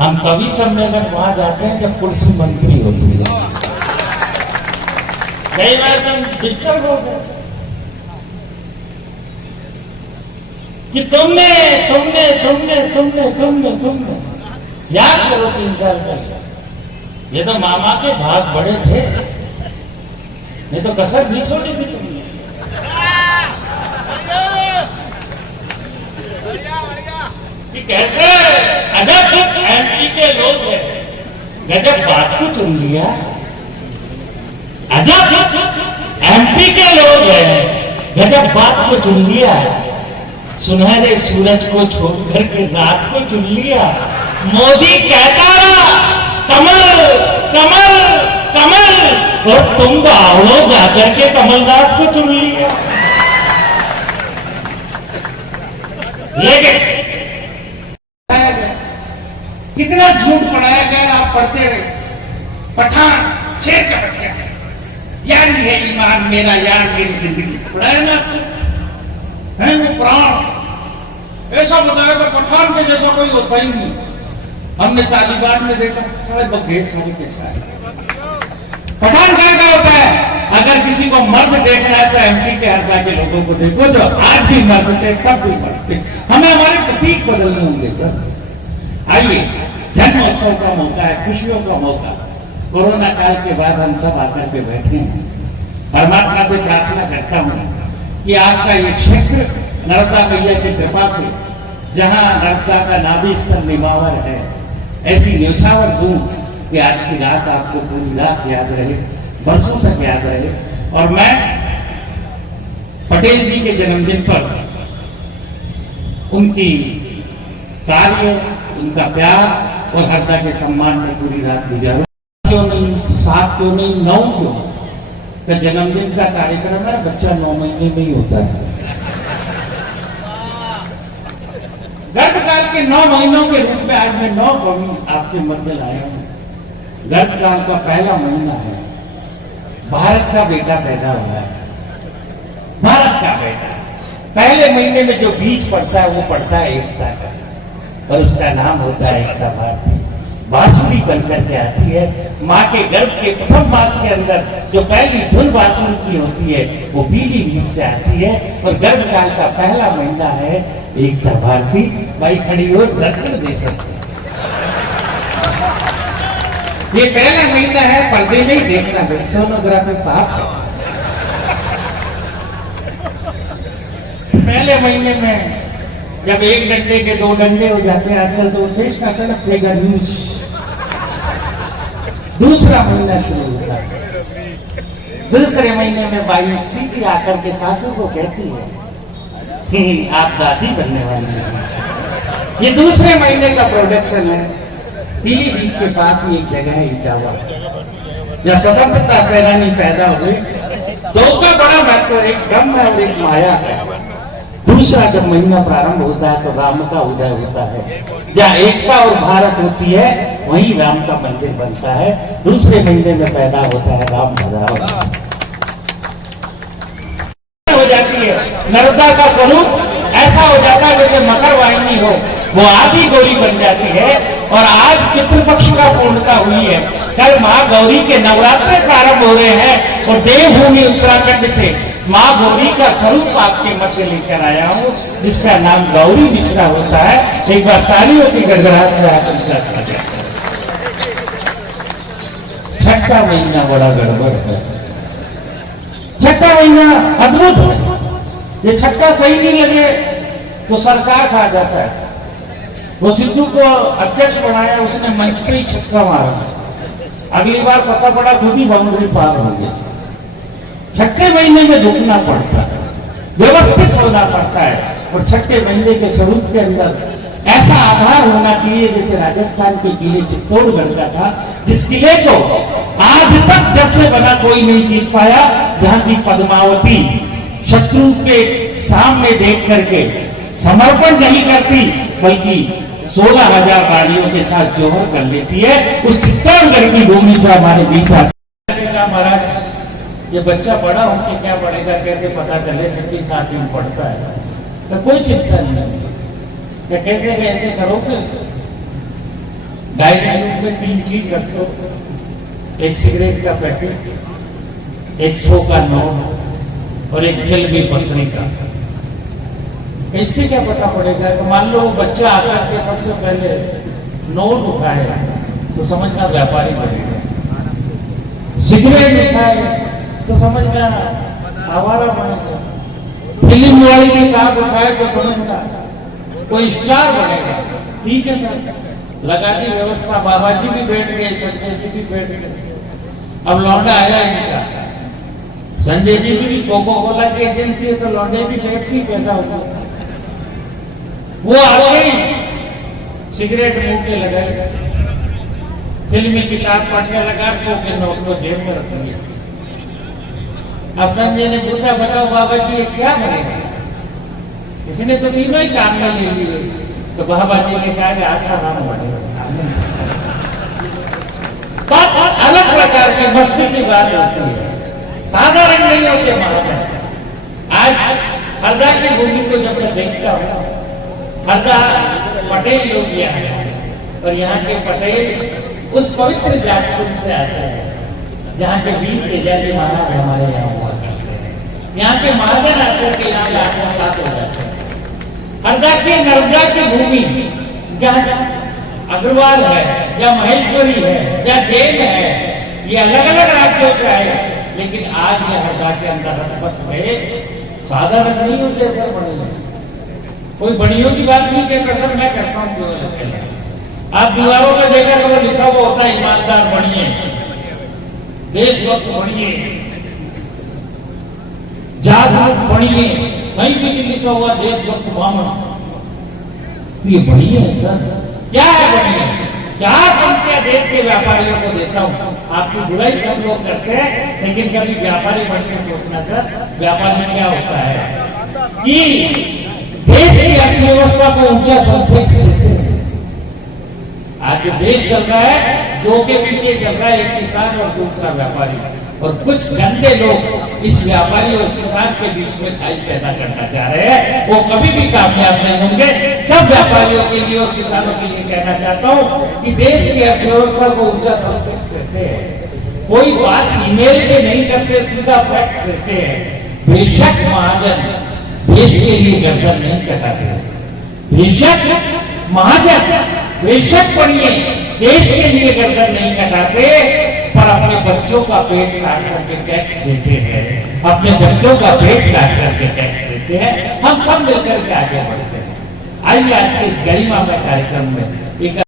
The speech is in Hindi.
हम कवि सम्मेलन वहां जाते हैं जब कुर्सी मंत्री होती है। कई बार हम डिस्टर्ब हो गए कि तुमने तुमने तुमने तुमने तुमने तुमने याद करो 3 साल पहले ये तो मामा के भाग बड़े थे, नहीं तो कसर भी छोड़ी थी तुमने। कि कैसे अजब एमपी के लोग हैं, गजब बात को चुन लिया। अजब एमपी के लोग हैं, गजब बात को चुन लिया। सुनहरे सूरज को छोड़कर के रात को चुन लिया। मोदी कहता रहा कमल कमल कमल, और तुम बावड़ो जाकर के कमलनाथ को चुन लिया। लेकिन कितना झूठ पढ़ाया गया, आप पढ़ते रहे। पठान शेर का बच्चा है, यार ये है ईमान मेरा, यार मेरी जिंदगी, पढ़ाया ना आपको, है वो प्राण। ऐसा बताया कि पठान के जैसा कोई होता ही नहीं। हमने तालिबान में देखा शायद बघेर सारी के साथ पठान क्या होता है। अगर किसी को मर्द देखना है तो एमपी के हर जाके लोगों को देखो, जो आज भी मर्द थे तब भी मर्द थे। हमें हमारे प्रतीक बदलने होंगे सर। आइए, जन्मोत्सव का मौका है, खुशियों का मौका। कोरोना काल के बाद हम सब आकर के बैठे हैं। परमात्मा से प्रार्थना करता हूं कि आपका ये क्षेत्र नर्मदा मैया की कृपा से, जहां नर्मदा का नाभि स्थल निमावर है, ऐसी न्यौछावर दूं कि आज की रात आपको पूरी रात याद रहे, बरसों तक याद रहे। और मैं पटेल जी के जन्मदिन पर उनकी कार्य, उनका प्यार और हरदा के सम्मान में पूरी रात गुजारूं। क्यों नहीं 7 क्यों नहीं 9 क्यों का जन्मदिन का कार्यक्रम है। बच्चा 9 महीने में ही होता है। गर्भकाल के 9 महीनों के रूप में आज मैं 9 कवि आपके मध्य लाया हूं। गर्भकाल का पहला महीना है, भारत का बेटा पैदा हुआ है। भारत का बेटा पहले महीने में जो बीज पड़ता है वो पड़ता है एकता का, और उसका नाम होता है एकता भारती। बांसुरी बनकर के आती है माँ के गर्भ के प्रथम मास के अंदर। जो पहली धुन बांसुरी की होती है वो पीली बीज से आती है, और गर्भकाल का पहला महीना है एकता भारती। भाई खड़ी हो, दर्शन दे सकते। ये पहला महीना है, पर्दे में ही देखना है, सोनोग्राफी पाप है। पहले महीने में जब 1 डंडे के 2 डंडे हो जाते हैं, आजकल तो देश का तड़प लेगा न्यूज। दूसरा महीना शुरू होता है। दूसरे महीने में बाई सीधी आकर के सासू को कहती है कि आप दादी बनने वाली हैं। ये दूसरे महीने का प्रोडक्शन है। पीलीभीत के पास ही एक जगह है इटावा, जहाँ स्वतंत्रता सेनानी पैदा हुए। दो का बड़ा महत्व, एक ब्रह्म है और एक माया है। दूसरा जब महीना प्रारंभ होता है तो राम का उदय होता है। जहाँ एकता और भारत होती है वहीं राम का मंदिर बनता है। दूसरे महीने में पैदा होता है राम भगवान। हो जाती है नर्मदा का स्वरूप ऐसा हो जाता है जैसे मकर वाहिनी हो, वो आदि गौरी बन जाती है। और आज पितृपक्ष का पूर्णता हुई है। कल माँ गौरी के नवरात्र प्रारंभ हो रहे हैं, और देवभूमि उत्तराखंड से माँ गौरी का स्वरूप आपके मध्य लेकर आया हूँ, जिसका नाम गौरी मिश्रा होता है। एक बार तालियों की गड़गड़ाहट से आप छठा महीना बड़ा गड़बड़ है। छठा महीना अद्भुत है। ये छठा सही नहीं लगे तो सरकार खा जाता है। वो सिद्धू को अध्यक्ष बनाया, उसने मंच पे ही छक्का मारा। अगली बार पता पड़ा खुद ही बाउंड्री पार हो गया। छठे महीने में रुकना पड़ता है, व्यवस्थित होना पड़ता है। और छठे महीने के स्वरूप के अंदर ऐसा आधार होना चाहिए जैसे राजस्थान के किले चित्तौड़गढ़ का था, जिस किले को आज तक जब से बना कोई नहीं जीत पाया। जहां की पद्मावती शत्रु के सामने देख करके समर्पण नहीं करती, बल्कि 16,000 गाड़ियों के साथ जोहर कर लेती है। उस चित्तौड़गढ़ की भूमि से हमारे बीच महाराज, ये बच्चा बड़ा होकर क्या पढ़ेगा, कैसे पता चले? 6वीं 7वीं में पढ़ता है तो कोई चिंता नहीं है। कैसे ऐसे करोगे? डाइनिंग रूम में 3 चीज रख दो, एक सिगरेट का पैकेट, एक 100 का नोट और एक फिल्मी पत्री का। इससे क्या पता पड़ेगा? तो मान लो वो बच्चा आकर के सबसे पहले नोट उठाए तो समझना व्यापारी बनेगा, सिगरेट उठाए तो समझना आवारा बनेगा, फिल्म वाली ने काम उठाए तो समझना कोई स्टार बनेगा। ठीक है सर, लगा दी व्यवस्था, बाबा जी भी बैठ गए, संजय जी भी बैठ गए। अब लौंडा आया इनका, संजय जी भी कोको कोला की एजेंसी है तो लौंडे भी पेप्सी पैदा होगा। वो आ गई, सिगरेट मुंह पे लगाई, फिल्मी किताब पढ़ने लगा, 100 के नोट को जेब में रख लिया। अब संजय ने पूछा, बताओ बाबा जी ये क्या करेगा? इसने तो तीनों ही काम में ले लिए। तो बाबा जी ने कहा कि आसाराम बढ़ेगा। बात अलग प्रकार से मस्ती की बात होती है, साधारण नहीं होते महाराज। आज हरदा की भूमि को जब मैं देखता हूँ, हरदा पटेल लोग यहाँ है और यहाँ के पटेल उस पवित्र जातपुर से आते हैं जहाँ के वीर तेजाजी महाराज हमारे यहाँ हुआ करते हैं। यहाँ के महाजन आकर के यहाँ आत्मसात हो जाते हैं। हरदा की नर्मदा की भूमि जहाँ अग्रवाल है या महेश्वरी है या जैन है, ये अलग अलग राज्यों से आए, लेकिन आज ये हरदा के अंदर रथपथ में साधारण नहीं होते सर। बड़े कोई बड़ियों की बात नहीं कहता सर, मैं करता हूँ। आप दीवारों पर देखा तो लिखा हुआ होता है ईमानदार बनिए, देशभक्त बनिए, जागरूक बनिए, कहीं भी लिखा हुआ देशभक्त बामन। ये बढ़िया है सर, क्या है बढ़िया? 4 संख्या देश के व्यापारियों को देता हूँ। आपकी बुराई सब लोग करते हैं, लेकिन कभी व्यापारी बनकर सोचना सर, व्यापारी क्या होता है कि देश की अर्थव्यवस्था को ऊंचा संक्षेप देते हैं। आज जो देश चल रहा है, दो के पीछे चल रहा है, एक किसान और दूसरा व्यापारी, और कुछ गंदे लोग इस व्यापारी और किसान के बीच में खाई पैदा करना चाह रहे हैं। वो कभी भी कामयाब नहीं होंगे। तब व्यापारियों के लिए और किसानों के लिए कहना चाहता हूँ कि देश की अर्थव्यवस्था को ऊंचा संस्कृत करते हैं, कोई बात ईमेल पे नहीं करते, सीधा फैक्ट करते हैं। बेशक महाजन देश के लिए गर्दन नहीं कटाते, बेशक महाजन बेशक बनिए देश के लिए गर्दन नहीं कटाते, पर अपने बच्चों का पेट काट करके टैक्स देते हैं, अपने बच्चों का पेट काट करके टैक्स देते हैं। हम सब मिलकर के आगे बढ़ते हैं। आइए आज के गरिमा में कार्यक्रम में एक